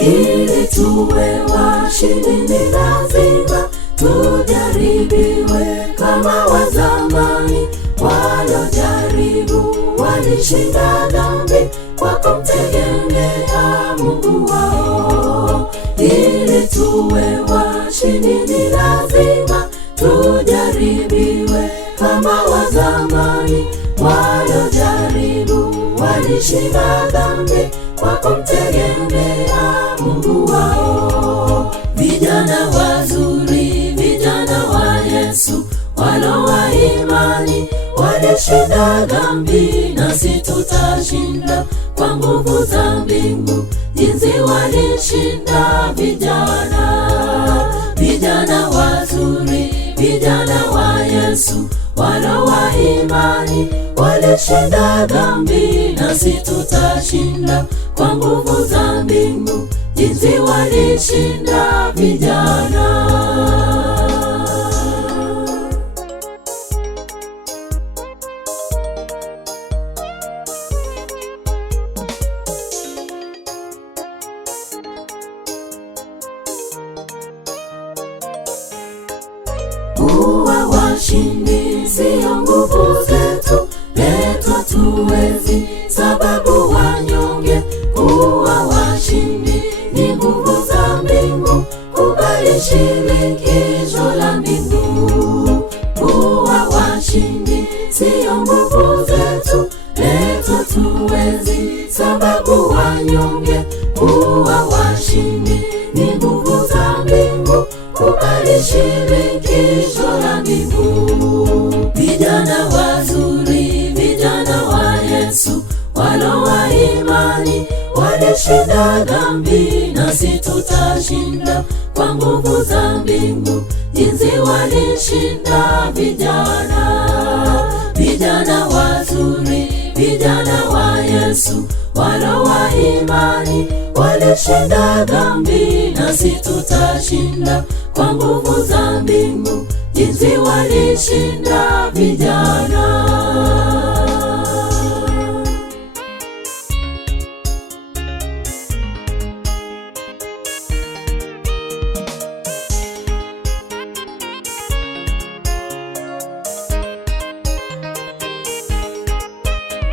Ili tuwe washindi ni lazima tujaribiwe kama wa zamani walojaribu, walishinda dhambi kwa kumtegemea Mungu wao. Ili tuwe washindi ni lazima tujaribiwe kama wa zamani walojaribu, walishinda dhambi kwa kumtegemea Mungu wao. Vijana wazuri, vijana wa Yesu, walo wa imani, walishinda dhambi, nasi tutashinda kwa nguvu za mbingu, jinsi walishinda vijana. Vijana wazuri, vijana wa Yesu, walo wa imani, walishinda dhambi, nasi tutashinda kwa nguvu za mbingu, jinsi walishinda vijana. Kuwa washindi sio nguvu zetu, letu hatuwezi, sababu wanyonge. Kuwa washindi ni nguvu za mbingu, kubali shirikisho la mbingu. Kuwa washindi sio nguvu zetu, letu hatuwezi, sababu wanyonge. Kuwa washindi ni nguvu za mbingu, kubali shirikisho la mbingu. Vijana wazuri, vijana wa Yesu, walo wa imani, walishinda dhambi, nasi tutashinda kwa nguvu za mbingu, jinsi walishinda vijana. Vijana wazuri, vijana wa Yesu, walo wa imani, walishinda dhambi, nasi tutashinda kwa nguvu za mbingu, jinsi walishinda vijana.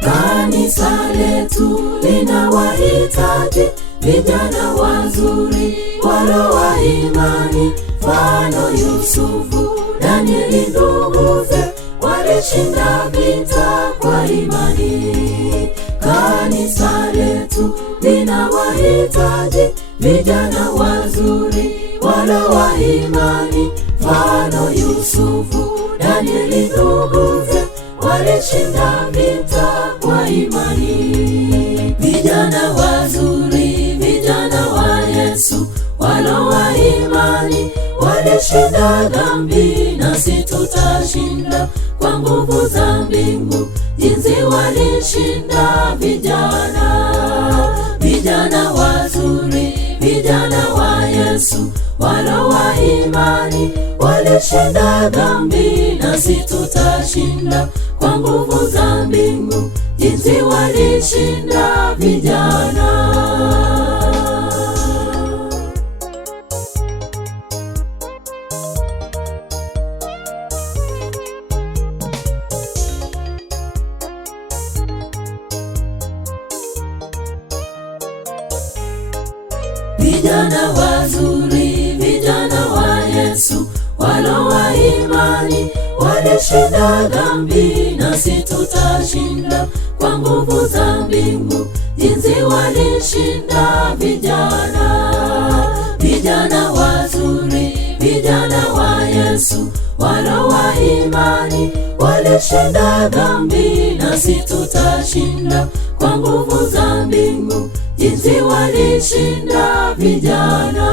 Kanisa letu linawahitaji vijana wazuri, walo wa imani, mfano Yusufu, Danieli, nduguze, walishinda vita kwa imani. Kanisa letu linawahitaji vijana wazuri, walo wa imani, mfano Yusufu, Danieli, nduguze, walishinda vita kwa imani. Vijana wazuri, vijana wa Yesu, walo wa imani, walishinda dhambi, nasi tutashinda kwa nguvu za mbingu, jinsi walishinda vijana. Vijana wazuri, vijana wa Yesu, walo wa imani, walishinda dhambi, nasi tutashinda kwa nguvu za mbingu, jinsi walishinda vijana. Vijana wazuri, vijana wa Yesu, walo wa imani, walishinda dhambi, nasi tutashinda kwa nguvu za mbingu, jinsi walishinda vijana. Vijana wazuri, vijana wa Yesu, walo wa imani, walishinda dhambi, nasi tutashinda kwa nguvu za mbingu, jinsi walishinda vijana.